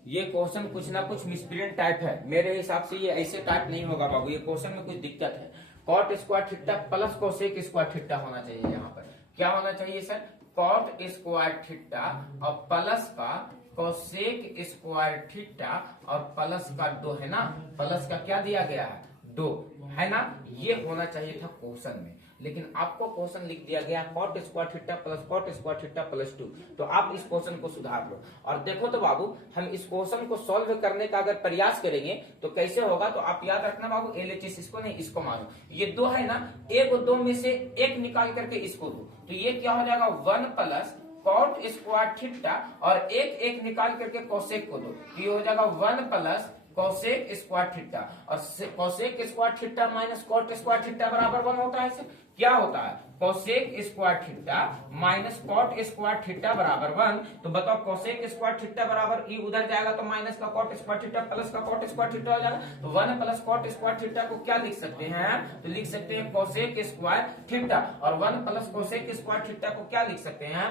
ये क्वेश्चन कुछ ना कुछ मिसप्रिंट टाइप है। मेरे हिसाब से ये ऐसे टाइप नहीं होगा बाबू, ये क्वेश्चन में कुछ दिक्कत है। Cot square theta plus cosec square theta होना चाहिए। यहाँ पर क्या होना चाहिए सर, कॉट स्क्वायर थीटा और प्लस का कोसेक स्क्वायर थीटा और प्लस का 2 है ना, प्लस का क्या दिया गया है 2 है ना, ये होना चाहिए था क्वेश्चन में। लेकिन आपको क्वेश्चन लिख दिया गया cot square theta plus cot square theta plus 2। तो आप इस क्वेश्चन को सुधार लो। और देखो तो बाबू, हम इस क्वेश्चन को सॉल्व करने का अगर प्रयास करेंगे तो कैसे होगा, तो आप याद रखना बाबू, LHS इसको नहीं इसको मानो। ये 2 है ना, एक 2 में से एक निकाल करके इसको दो, तो ये क्या हो जाएगा 1 प्लस कॉट स्क्वायर थीटा और एक निकाल करके कोसेक को दो, तो ये हो जाएगा 1 प्लस कोसेक स्क्वायर थीटा। और cosec square theta minus cot square theta बराबर 1 होता है। क्या होता है, cosec square theta minus cot square theta बराबर 1। तो बताओ कोसेक स्क्वायर थीटा बराबर ई उधर जाएगा तो माइनस का कॉट स्क्वायर थीटा प्लस का कॉट स्क्वायर थीटा हो जाएगा। तो 1 प्लस कॉट स्क्वायर थीटा को क्या लिख सकते हैं, तो लिख सकते हैं कोसेक स्क्वायर थीटा। और 1 प्लस कोसेक स्क्वायर थीटा को क्या लिख सकते हैं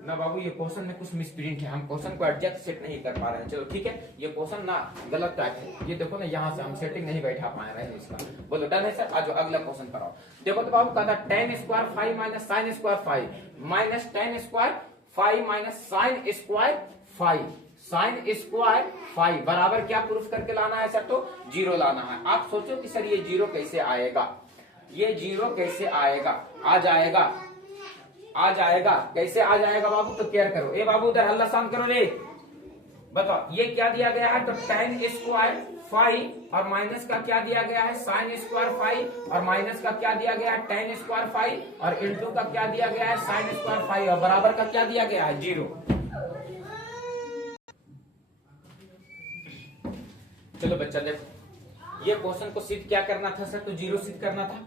ना बाबू, ये क्वेश्चन में कुछ मिसप्रिंट है, हम क्वेश्चन को एडजस्ट सेट नहीं कर पा रहे हैं। चलो ठीक है, ये क्वेश्चन ना गलत टाइप है। ये देखो ना, यहाँ से हम सेटिंग नहीं बैठा पा रहे हैं इसका। बोलो डन है सर। आज अगला क्वेश्चन पर आओ। देखो तो बाबू कहता है tan square 5 minus sine square 5 minus tan square 5 minus sine square 5 sine square 5 बराबर क्या प्रूफ करके लाना है सर, तो 0 लाना है। आप सोचो कि सर ये 0 कैसे आएगा, ये 0 कैसे आएगा, आ जाएगा कैसे आ जाएगा बाबू, तो केयर करो। ए बाबू उधर हल्ला शांत करो रे। बताओ ये क्या दिया गया है, तो tan स्क्वायर 5 और माइनस का क्या दिया गया है साइन स्क्वायर 5 और माइनस का क्या दिया गया है tan स्क्वायर 5 और इनटू का क्या दिया गया है साइन स्क्वायर 5 और बराबर का क्या दिया गया है 0। चलो बच्चा देखो, ये क्वेश्चन को सिद्ध क्या करना था सर, तो 0 सिद्ध करना था।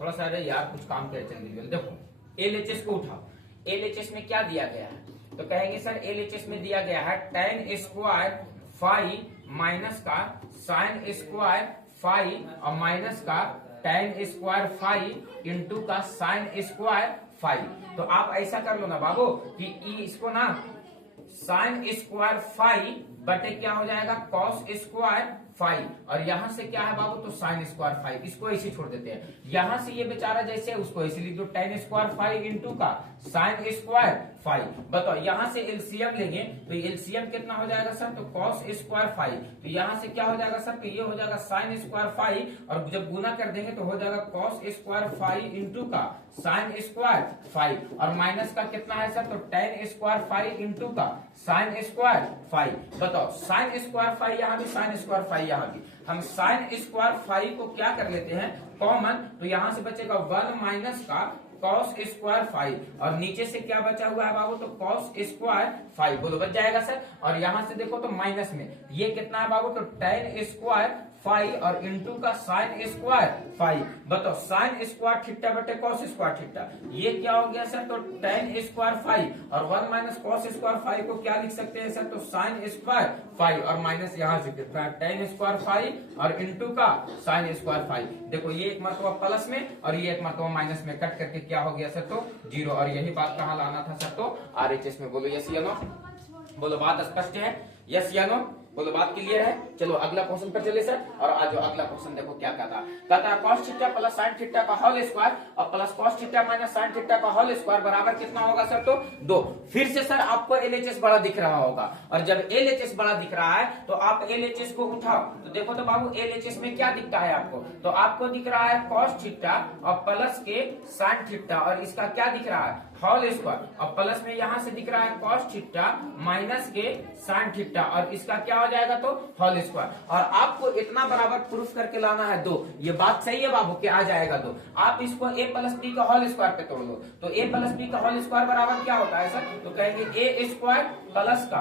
थोड़ा सा अरे यार कुछ काम करे चल। देखो LHS को उठाओ, LHS में क्या दिया गया है, तो कहेंगे सर LHS में दिया गया है tan स्क्वायर 5 माइनस का साइन स्क्वायर 5 और माइनस का tan स्क्वायर 5 इंटू का साइन स्क्वायर 5। तो आप ऐसा कर लो ना बाबू कि इसको ना साइन स्क्वायर 5 बटे क्या हो जाएगा कॉस स्क्वायर 5 और यहां से क्या है बाबू, तो साइन स्क्वायर 5, इसको ऐसे छोड़ देते हैं। यहां से ये बेचारा जैसे उसको ऐसे लिख दो tan स्क्वायर 5 इंटू का साइन स्क्वायर 5। बताओ यहां से एलसीएम लेंगे तो एलसीएम कितना हो जाएगा सर, तो कॉस स्क्वायर 5। तो यहां से क्या हो जाएगा सर, तो ये हो जाएगा साइन स्क्वायर 5 और जब गुना कर देंगे तो हो जाएगा कॉस स्क्वायर 5 इंटू का साइन स्क्वायर 5 और माइनस का कितना है सर, तो tan स्क्वायर 5 इंटू का साइन स्क्वायर 5। बताओ साइन स्क्वायर 5 यहाँ भी, साइन स्क्वायर 5 यहाँ भी। हम साइन स्क्वायर 5 को क्या कर लेते हैं कॉमन, तो यहां से बचेगा 1 माइनस का कॉस स्क्वायर 5 और नीचे से क्या बचा हुआ है बाबू, तो कॉस स्क्वायर 5 बोलो बच जाएगा सर। और यहां से देखो तो माइनस में ये कितना है बाबू, तो tan स्क्वायर 5 और इंटू का साइन स्क्वायर 5। बताओ साइन स्क्वायर थीटा बटे कॉस स्क्वायर थीटा, ये क्या हो गया सर, तो tan स्क्वायर 5 और 1 माइनस कॉस स्क्वायर 5 को क्या लिख सकते हैं सर, तो साइन स्क्वायर 5 और माइनस यहाँ से कितना है tan स्क्वायर 5 और इंटू का साइन स्क्वायर 5। देखो ये एक मरतबा प्लस में और ये एक मरतबा माइनस में कट करके क्या हो गया सर, तो 0। और यही बात कहाँ लाना था सर, तो RHS में। बोलो यस या नो, बोलो बात स्पष्ट है, यस या नो, बोलो बात क्लियर है। चलो अगला क्वेश्चन पर चले सर। और आज अगला क्वेश्चन देखो क्या कहता है cos theta plus sin theta का होल स्क्वायर और plus cos theta minus sin theta का होल स्क्वायर बराबर कितना होगा सर, तो 2। फिर से सर आपको LHS बड़ा दिख रहा होगा और जब LHS बड़ा दिख रहा है तो आप LHS को उठाओ। तो देखो तो बाबू LHS में क्या दिखता है आपको, तो आपको दिख रहा है cos थीटा और प्लस के sin थीटा और इसका क्या दिख रहा है होल स्क्वायर और प्लस में यहां से दिख रहा है cos थीटा माइनस के sin थीटा और इसका क्या हो जाएगा, तो होल स्क्वायर। और आपको इतना बराबर प्रूफ करके लाना है 2। ये बात सही है बाबू कि आ जाएगा 2। आप इसको a प्लस बी का होल स्क्वायर पे तोड़ दो, तो a प्लस बी का होल स्क्वायर बराबर क्या होता है सर, तो कहेंगे a स्क्वायर प्लस का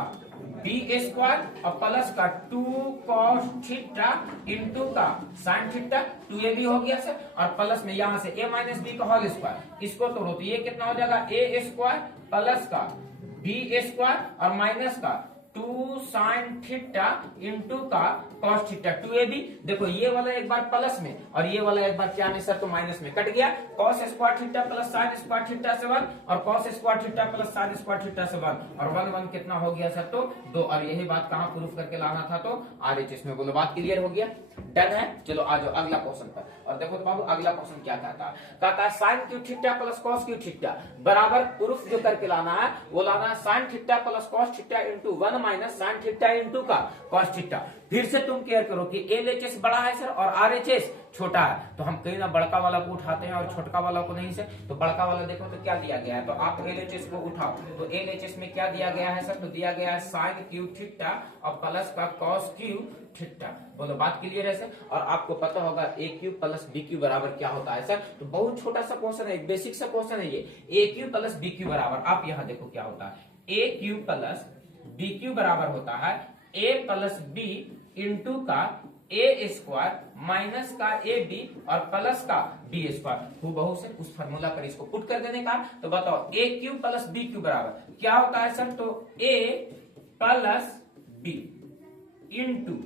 बी स्क्वायर और प्लस का 2 cos थीटा इंटू का साइन थीटा 2ab हो गया सर, और प्लस में यहां से a माइनस बी का होल स्क्वायर, इसको तोड़ो तो ये कितना हो जाएगा a स्क्वायर प्लस का बी स्क्वायर और माइनस का 2 साइन थीटा इंटू का cos थीटा 2ab। देखो ये वाला एक बार प्लस में और ये वाला एक बार क्या में सर, तो माइनस में कट गया। cos square theta plus sign square theta से 1 और cos square theta plus sign square theta से 1 और 1 1 कितना हो गया सर, तो 2। और यही बात कहां प्रूफ करके लाना था, तो RHS में। बोलो बात क्लियर हो गया, डन है। चलो आ जाओ अगला क्वेश्चन पर, और देखो तो बाबू अगला क्वेश्चन क्या कहता है sine cube theta plus cos cube theta बराबर प्रूफ जो करके लाना है वो लाना है sine theta plus cos theta into 1 minus sine theta into का cos थीटा। फिर से तुम केयर करो कि LHS बड़ा है सर और RHS छोटा है, तो हम कहीं ना बड़का वाला को उठाते हैं और छोटका वाला को नहीं सर। तो बड़का वाला देखो तो क्या दिया गया है, तो आप LHS को उठाओ, तो LHS में क्या दिया गया है सर, तो दिया गया है साइन क्यू थीटा और प्लस का cos क्यू थीटा। बोलो बात क्लियर है सर। और आपको पता होगा ए क्यू प्लस बी क्यू बराबर क्या होता है सर, तो बहुत छोटा सा क्वेश्चन है, बेसिक सा क्वेश्चन है ये। ए क्यू प्लस बी क्यू बराबर, आप यहाँ देखो क्या होता है, ए क्यू प्लस बी क्यू बराबर होता है ए प्लस बी इंटू का ए स्क्वायर माइनस का ए बी और प्लस का बी स्क्वायर। बहु से उस फार्मूला पर इसको पुट कर देने का। तो बताओ ए क्यू प्लस बी क्यू बराबर क्या होता है सर, तो ए प्लस बी इंटू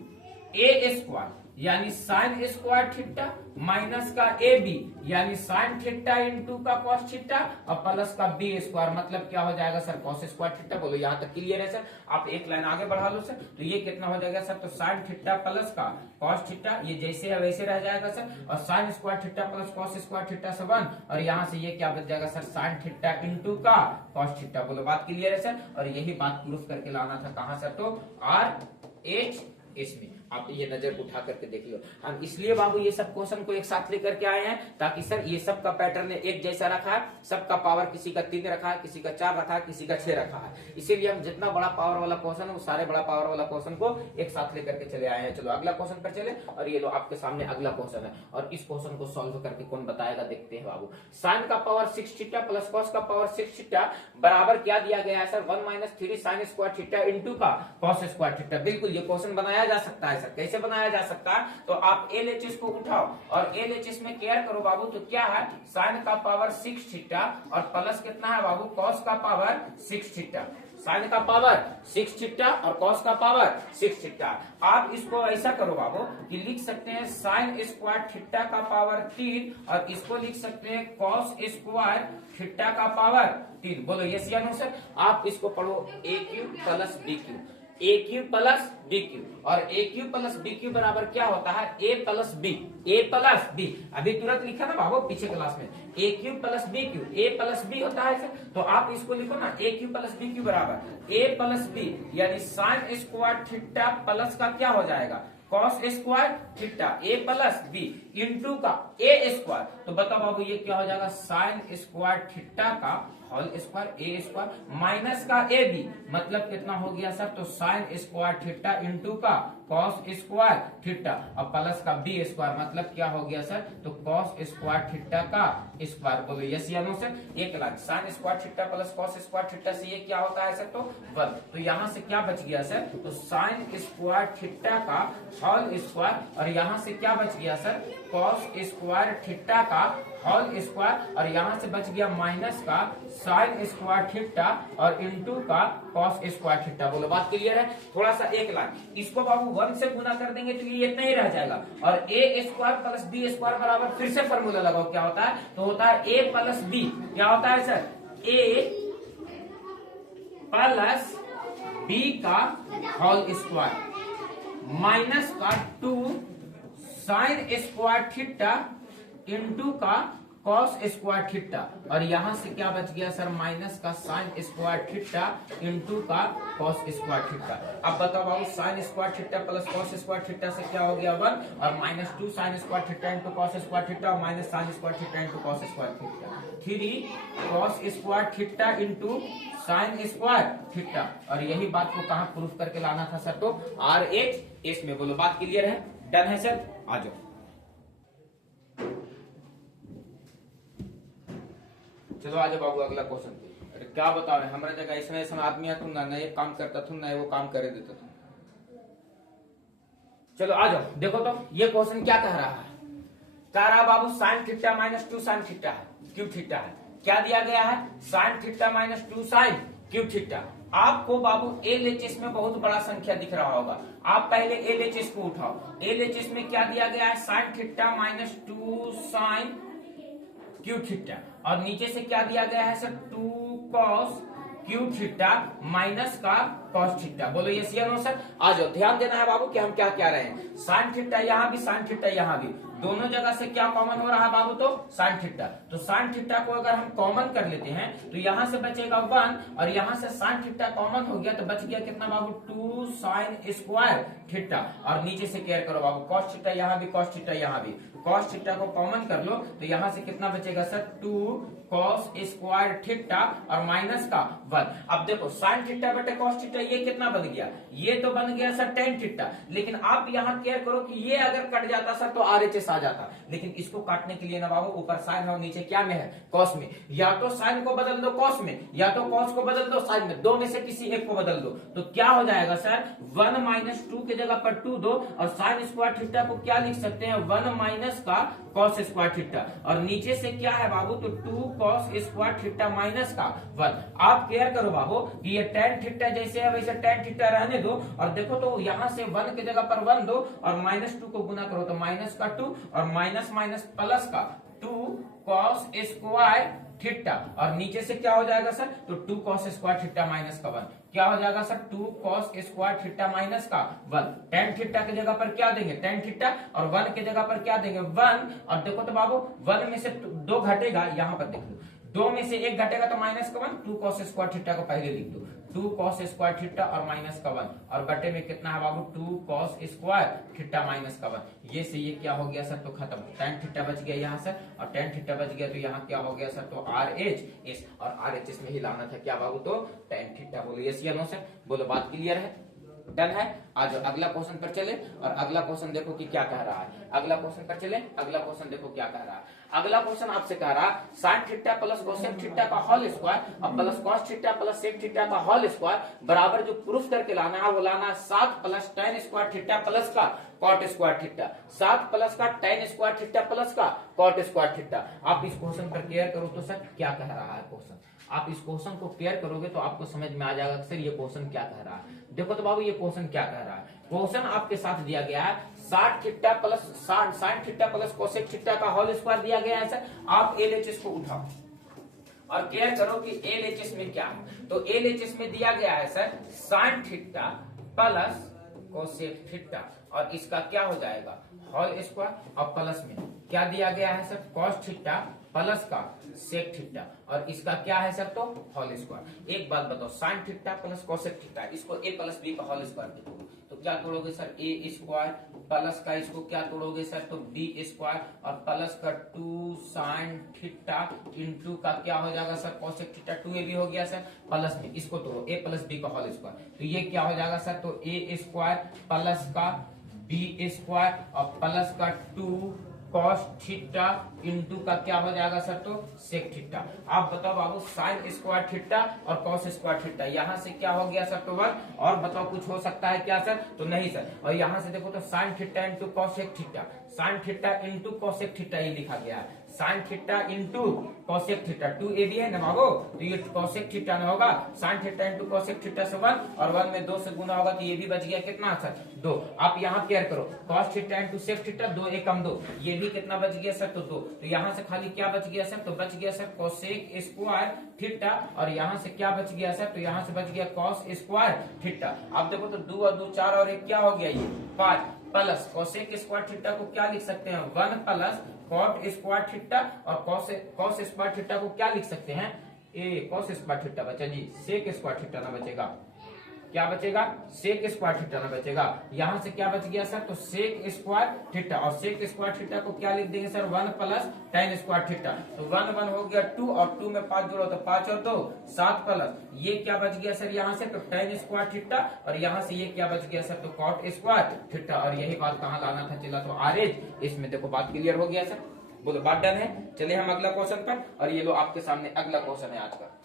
ए स्क्वायर यानी साइन स्क्वायर थीटा माइनस का ए बी यानी साइन थीटा इंटू का cos थीटा और प्लस का बी स्क्वायर, मतलब क्या हो जाएगा सर, cos स्क्वायर थीटा। बोलो यहाँ तक क्लियर है सर। आप एक लाइन आगे बढ़ा लो सर, तो ये कितना हो जाएगा सर, तो साइन थीटा प्लस का cos थीटा, ये जैसे है वैसे रह जाएगा सर, और sign square theta plus cos square theta से 1 और यहाँ से ये क्या बच जाएगा सर, साइन थीटा इंटू का cos थीटा। बोलो बात क्लियर है सर। और यही बात प्रूफ करके लाना था कहां सर, तो RHS में। आप ये नजर उठा करके देख लो। हम इसलिए बाबू ये सब क्वेश्चन को एक साथ लेकर के आए हैं ताकि सर ये सब का पैटर्न एक जैसा रखा है, सबका पावर किसी का 3 रखा है, किसी का 4 रखा है, किसी का 6 रखा है। इसीलिए हम जितना बड़ा पावर वाला क्वेश्चन है वो सारे बड़ा पावर वाला क्वेश्चन को एक साथ लेकर के चले आए हैं। चलो अगला क्वेश्चन पर चले, और ये लो आपके सामने अगला क्वेश्चन है, और इस क्वेश्चन को सॉल्व करके कौन बताएगा देखते हैं बाबू। साइन का पावर 6 थीटा प्लस cos का पावर 6 थीटा बराबर क्या दिया गया है sir, 1 minus 3 sign square theta into का cos स्क्वायर थीटा। बिल्कुल ये क्वेश्चन बनाया जा सकता है सर। कैसे बनाया जा सकता है, तो आप LHS को उठाओ और LHS में केयर करो बाबू, तो क्या है, साइन का पावर 6 थीटा और प्लस कितना है बाबू, cos का पावर 6 थीटा। साइन का पावर 6 थीटा और cos का पावर 6 थीटा। आप इसको ऐसा करो बाबू कि लिख सकते हैं साइन स्क्वायर थीटा का पावर 3 और इसको लिख सकते हैं cos स्क्वायर थीटा का पावर 3। बोलो यस या नो सर। आप इसको पढ़ो ए क्यू प्लस बी क्यू, ए क्यू प्लस बी क्यू, और ए क्यू प्लस बी क्यू बराबर क्या होता है, ए प्लस बी, ए प्लस बी। अभी तुरंत लिखा ना बाबू पीछे क्लास में, ए क्यू प्लस बी क्यू, ए प्लस बी होता है सर। तो आप इसको लिखो ना, ए क्यू प्लस बी क्यू बराबर ए प्लस बी यानी साइन स्क्वायर थीटा प्लस का क्या हो जाएगा, cos स्क्वायर थीटा ए प्लस बी इंटू का ए स्क्वायर। तो बताओ बाबू ये क्या हो जाएगा, साइन स्क्वायर थीटा का होल स्क्वायर ए स्क्वायर माइनस का ए बी, मतलब कितना हो गया सर, तो साइन स्क्वायर थीटा इंटू का cos स्क्वायर थीटा और प्लस का बी स्क्वायर, मतलब क्या हो गया सर, तो cos स्क्वायर थीटा का स्क्वायर। बोलो यस या नो सर। एक lakh sign square theta plus cos square theta से ये क्या होता है सर, तो 1। तो यहाँ से क्या बच गया सर, तो साइन स्क्वायर थीटा का होल स्क्वायर और यहाँ से क्या बच गया सर, cos स्क्वायर थीटा का होल स्क्वायर और यहाँ से बच गया माइनस का साइन स्क्वायर थीटा और इंटू का cos स्क्वायर थीटा। बोलो बात क्लियर है। थोड़ा सा एक लाख इसको बाबू 1 से गुना कर देंगे तो ये इतना ही रह जाएगा, और ए स्क्वायर प्लस बी स्क्वायर बराबर, फिर से फॉर्मूला लगाओ क्या होता है, तो होता है ए प्लस बी, क्या होता है सर, ए प्लस बी का होल स्क्वायर माइनस का 2 साइन स्क्वायर थीटा इंटू का cos स्क्वायर थीटा, और यहाँ से क्या बच गया सर, माइनस का साइन स्क्वायर थीटा इंटू का cos स्क्वायर थीटा। अब बताओ बाबू sine square theta plus cos square theta से क्या हो गया 1 और minus 2 sine square theta into cos square theta और minus sine square theta into cos square theta, 3 cos square theta into sine square theta. और यही बात को कहाँ प्रूफ करके लाना था सर, तो RHS में। बोलो बात क्लियर है, डन है सर। आ जाओ चलो आ जाओ बाबू अगला क्वेश्चन पे। अरे क्या बताओ रे, हमारा जगह ऐसा ऐसा आदमी है, तुम ना ये काम करता तुम ना वो काम करे देता तुम। चलो आ जाओ, देखो तो ये क्वेश्चन क्या कह रहा है। कह रहा बाबू sine theta minus 2 sine theta है, क्यूब थीटा है। क्या दिया गया है, sine theta minus 2 sine cube theta. आपको बाबू LHS में बहुत बड़ा संख्या दिख रहा होगा, आप पहले LHS को उठाओ। LHS में क्या दिया गया है, sine theta minus 2 sine cube theta, और नीचे से क्या दिया गया है sir, 2 cos cube theta minus का कॉस थीटा। बोलो यस या नो सर। आ जाओ, ध्यान देना है बाबू कि हम क्या क्या रहे हैं। साइन थीटा यहाँ भी, साइन थीटा यहाँ भी, दोनों जगह से क्या कॉमन हो रहा है बाबू, तो साइन थीटा। तो साइन थीटा को अगर हम कॉमन कर लेते हैं तो यहाँ से बचेगा 1, और यहाँ से साइन थीटा कॉमन हो गया तो बच गया कितना बाबू, 2 साइन स्क्वायर थीटा। और नीचे से केयर करो बाबू, कॉस थीटा यहाँ भी, कॉस थीटा यहाँ भी, कॉस थीटा को कॉमन कर लो तो यहाँ से कितना बचेगा सर, 2 कॉस स्क्वायर थीटा और माइनस का 1। अब देखो साइन थीटा बटे कॉस थीटा, ये कितना बन गया, ये तो बन गया सर टेन थीटा। लेकिन आप यहाँ केयर करो कि ये अगर कट जाता सर तो RHS आ जाता, लेकिन इसको काटने के लिए ना बाबू ऊपर साइन है और नीचे क्या में है, कॉस में। या तो साइन को बदल दो कॉस में, या तो कॉस को बदल दो साइन में, दो में से किसी एक को बदल दो। तो क्या हो जाएगा सर, 1 माइनस 2 के जगह पर 2 दो, और साइन स्क्वायर थीटा को क्या लिख सकते हैं, 1 माइनस का कॉस स्क्वायर थीटा, और नीचे से क्या है बाबू, तो 2 कॉस स्क्वायर थीटा माइनस का 1। आप केयर करो बाबू कि ये टेन थीटा जैसे है वैसे टेन थीटा रहने दो, और देखो तो यहाँ से 1 के जगह पर 1 दो, और माइनस 2 को गुना करो तो माइनस का 2, और माइनस माइनस प्लस का 2 कॉस स्क्वायर थीटा, और नीचे से क्या हो जाएगा सर, तो 2 कॉस स्क्वायर थीटा माइनस का 1। क्या हो जाएगा sir, 2 cos square theta minus का 1। टेन थीटा के जगह पर क्या देंगे, टेन थीटा, और 1 के जगह पर क्या देंगे, 1। और देखो तो बाबू 1 में से 2 घटेगा, यहाँ पर देख लो 2 में से 1 घटेगा तो माइनस का 1, 2 कॉस स्क्वायर थीटा को पहले लिख दो, 2 कॉस स्क्वायर थीटा और माइनस का 1, और बटे में कितना है बाबू, 2 कॉस स्क्वायर थीटा माइनस का 1। ये से ये क्या हो गया सर, तो खत्म, टेन थीटा बच गया यहाँ से, और टेन थीटा बच गया तो यहाँ क्या हो गया सर, तो RHS, और RHS में ही लाना था क्या बाबू, तो टेन थीटा। बोलो यस या नो सर, बोलो बात क्लियर है, डन है। आज अगला क्वेश्चन पर चले, और अगला क्वेश्चन देखो कि क्या कह रहा है। अगला क्वेश्चन पर चले, अगला क्वेश्चन देखो क्या कह रहा है। अगला क्वेश्चन आपसे कह रहा है sine theta plus cosec theta का होल स्क्वायर और plus cos theta plus sec theta का होल स्क्वायर बराबर जो प्रूफ करके लाना है वो लाना है 7 plus ten square theta plus का कॉट स्क्वायर थीटा, 7 प्लस का टेन स्क्वायर थीटा प्लस का कॉट स्क्वायर थीटा। आप इस क्वेश्चन पर केयर करो तो सर क्या कह रहा है क्वेश्चन, आप इस क्वेश्चन को केयर करोगे तो आपको समझ में आ जाएगा कि सर ये क्वेश्चन क्या कह रहा है। देखो तो बाबू ये क्वेश्चन क्या कह रहा है, क्वेश्चन आपके साथ दिया गया है 60 theta plus sign theta plus cosec theta का होल स्क्वायर दिया गया है सर। आप LHS को उठाओ और केयर करो कि LHS में क्या है। तो LHS में दिया गया है sir sign theta plus cosec theta, और इसका क्या हो जाएगा होल स्क्वायर, और प्लस में क्या दिया गया है सर कॉस थीटा प्लस का सेक थीटा, और इसका क्या है सर तो होल स्क्वायर। एक बात बताओ, sign theta plus cosec theta इसको a प्लस बी का होल स्क्वायर लिखोगे तो क्या तोड़ोगे सर a स्क्वायर, प्लस का इसको क्या तोड़ोगे सर तो b स्क्वायर, और प्लस का 2 साइन थीटा इंटू का क्या हो जाएगा सर कोसेक थीटा, 2ab हो गया सर, प्लस में इसको तोड़ो a प्लस बी का होल स्क्वायर, तो ये क्या हो जाएगा सर तो a स्क्वायर प्लस का b स्क्वायर और प्लस का 2 कॉस थीटा इंटू का क्या हो जाएगा सर तो सेक थीटा। आप बताओ बाबू साइन स्क्वायर थीटा और कॉस स्क्वायर थीटा, यहाँ से क्या हो गया सर तो 1, और बताओ कुछ हो सकता है क्या सर तो नहीं सर। और यहाँ से देखो तो sine theta into cosec theta, sign theta into cosec theta ये लिखा गया है, sine theta into cosec theta, 2ab है ना बाबू, तो ये कॉसेक थीटा ना होगा, sign theta into cosec theta से 1, और 1 में 2 से गुना होगा तो ये भी बच गया कितना सर 2। आप यहाँ केयर करो, cos theta into sec theta 2 एकम 2, ये भी कितना बच गया सर तो 2। तो यहाँ से खाली क्या बच गया सर तो बच गया सर कोसेक स्क्वायर थीटा, और यहाँ से क्या बच गया सर तो यहाँ से बच गया कॉस स्क्वायर थीटा। आप देखो तो 2 और 2 4 और 1 क्या हो गया ये 5, प्लस कोसेक स्क्वायर थीटा को क्या लिख सकते हैं 1 प्लस कॉट स्क्वायर थीटा, और कॉस स्क्वायर थीटा को क्या लिख सकते हैं ए कॉस स्क्वायर थीटा बचा जी, सेक स्क्वायर थीटा ना बचेगा, क्या बचेगा सेक स्क्वायर थीटा ना बचेगा। यहाँ से क्या बच गया सर तो सेक स्क्वायर थीटा, और सेक स्क्वायर थीटा को क्या लिख देंगे sir 1 plus ten square theta, तो 1 1 हो गया 2, और 2 में 5 जोड़ो तो 5 और 2 7, प्लस ये क्या बच गया सर यहाँ से तो टेन स्क्वायर थीटा, और यहाँ से ये क्या बच गया सर तो कॉट स्क्वायर थीटा, और यही बात कहाँ लाना था चला तो RH। इसमें देखो बात क्लियर हो गया सर, बोलो बात डन है। चलिए हम अगला क्वेश्चन पर, और ये लो आपके सामने अगला क्वेश्चन है आज का।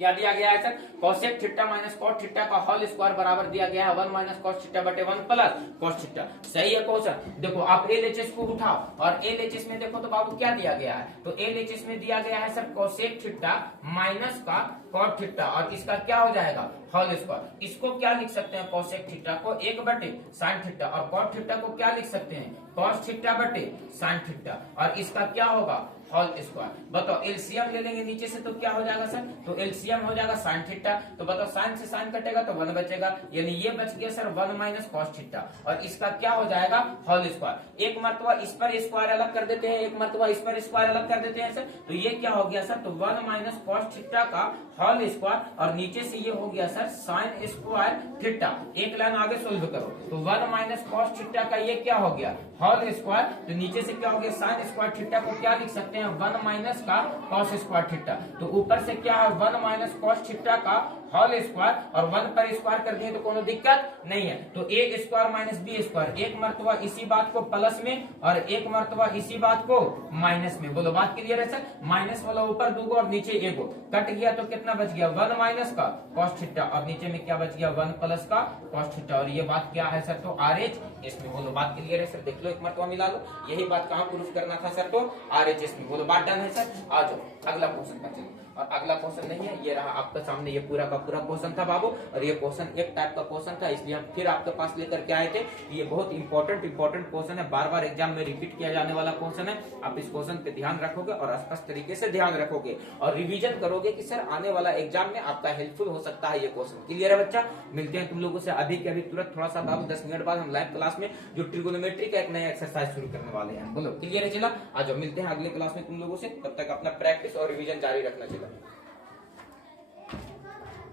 क्या दिया गया है sir, cosec theta minus cot theta का होल स्क्वायर बराबर दिया गया है 1 माइनस कॉस थीटा बटे 1 प्लस कॉस थीटा। सही है क्वेश्चन। देखो आप एलएचएस को उठाओ और एलएचएस में देखो तो बाबू क्या दिया गया है, तो एलएचएस में दिया गया है सर कोसेक थीटा माइनस का कॉट थीटा और इसका क्या हो जाएगा होल स्क्वायर। इसको क्या लिख सकते हैं, कोसेक थीटा को 1 बटे साइन थीटा और कॉट थीटा को क्या लिख सकते हैं, कॉस थीटा बटे साइन थीटा और इसका क्या होगा होल स्क्वायर। बताओ एलसीएम ले लेंगे नीचे से तो क्या हो जाएगा सर, तो एलसीएम हो जाएगा साइन थीटा, तो बताओ साइन से साइन कटेगा तो 1 बचेगा, यानी ये बच गया सर 1 माइनस कॉस थीटा और इसका क्या हो जाएगा होल स्क्वायर। एक मरतबा इस पर स्क्वायर अलग कर देते हैं, एक मरतबा इस पर स्क्वायर अलग कर देते हैं सर, तो ये क्या हो गया सर, तो 1 माइनस कॉस थीटा का होल स्क्वायर और नीचे से ये हो गया सर साइन स्क्वायर थीटा। एक लाइन आगे सोल्व करो तो 1 माइनस कॉस थीटा का ये क्या हो गया होल स्क्वायर, तो नीचे से क्या हो गया साइन स्क्वायर थीटा को क्या लिख सकते हैं 1 माइनस का कॉस स्क्वायर थीटा, तो ऊपर से क्या है 1 माइनस कॉस थीटा का होल स्क्वायर और 1 पर स्क्वायर कर दिए तो कोनो दिक्कत नहीं है, तो ए स्क्वायर माइनस बी स्क्वायर, एक मरतबा इसी बात को प्लस में और एक मरतबा इसी बात को माइनस में। बोलो बात क्लियर है सर, माइनस वाला ऊपर दूगो और नीचे एगो कट गया तो कितना बच गया 1 माइनस का कॉस थीटा और नीचे में क्या बच गया 1 प्लस का कॉस थीटा और ये बात क्या है सर, तो आरएच इसमें। बोलो बात क्लियर है सर, देख लो एक मरतबा मिला लो, यही बात कहाँ प्रूफ करना था सर, तो आरएचएस में। बोलो बात डन है सर, आ जाओ अगला क्वेश्चन का चलो। और अगला क्वेश्चन नहीं है, ये रहा आपके सामने, ये पूरा का पूरा क्वेश्चन था बाबू और ये क्वेश्चन एक टाइप का क्वेश्चन था इसलिए हम फिर आपके पास लेकर के आए थे। ये बहुत इंपॉर्टेंट क्वेश्चन है, बार बार एग्जाम में रिपीट किया जाने वाला क्वेश्चन है। आप इस क्वेश्चन पे ध्यान रखोगे और स्पष्ट तरीके से ध्यान रखोगे और रिविजन करोगे कि सर आने वाला एग्जाम में आपका हेल्पफुल हो सकता है ये क्वेश्चन। क्लियर है बच्चा, मिलते हैं तुम लोगों से अभी के अभी तुरंत, थोड़ा सा बाबू 10 मिनट बाद हम लाइव क्लास में जो ट्रिगोनोमेट्री का एक नया एक्सरसाइज शुरू करने वाले हैं। बोलो क्लियर है, चला आ जाओ, मिलते हैं अगले क्लास में तुम लोगों से, तब तक अपना प्रैक्टिस और रिविजन जारी रखना चला।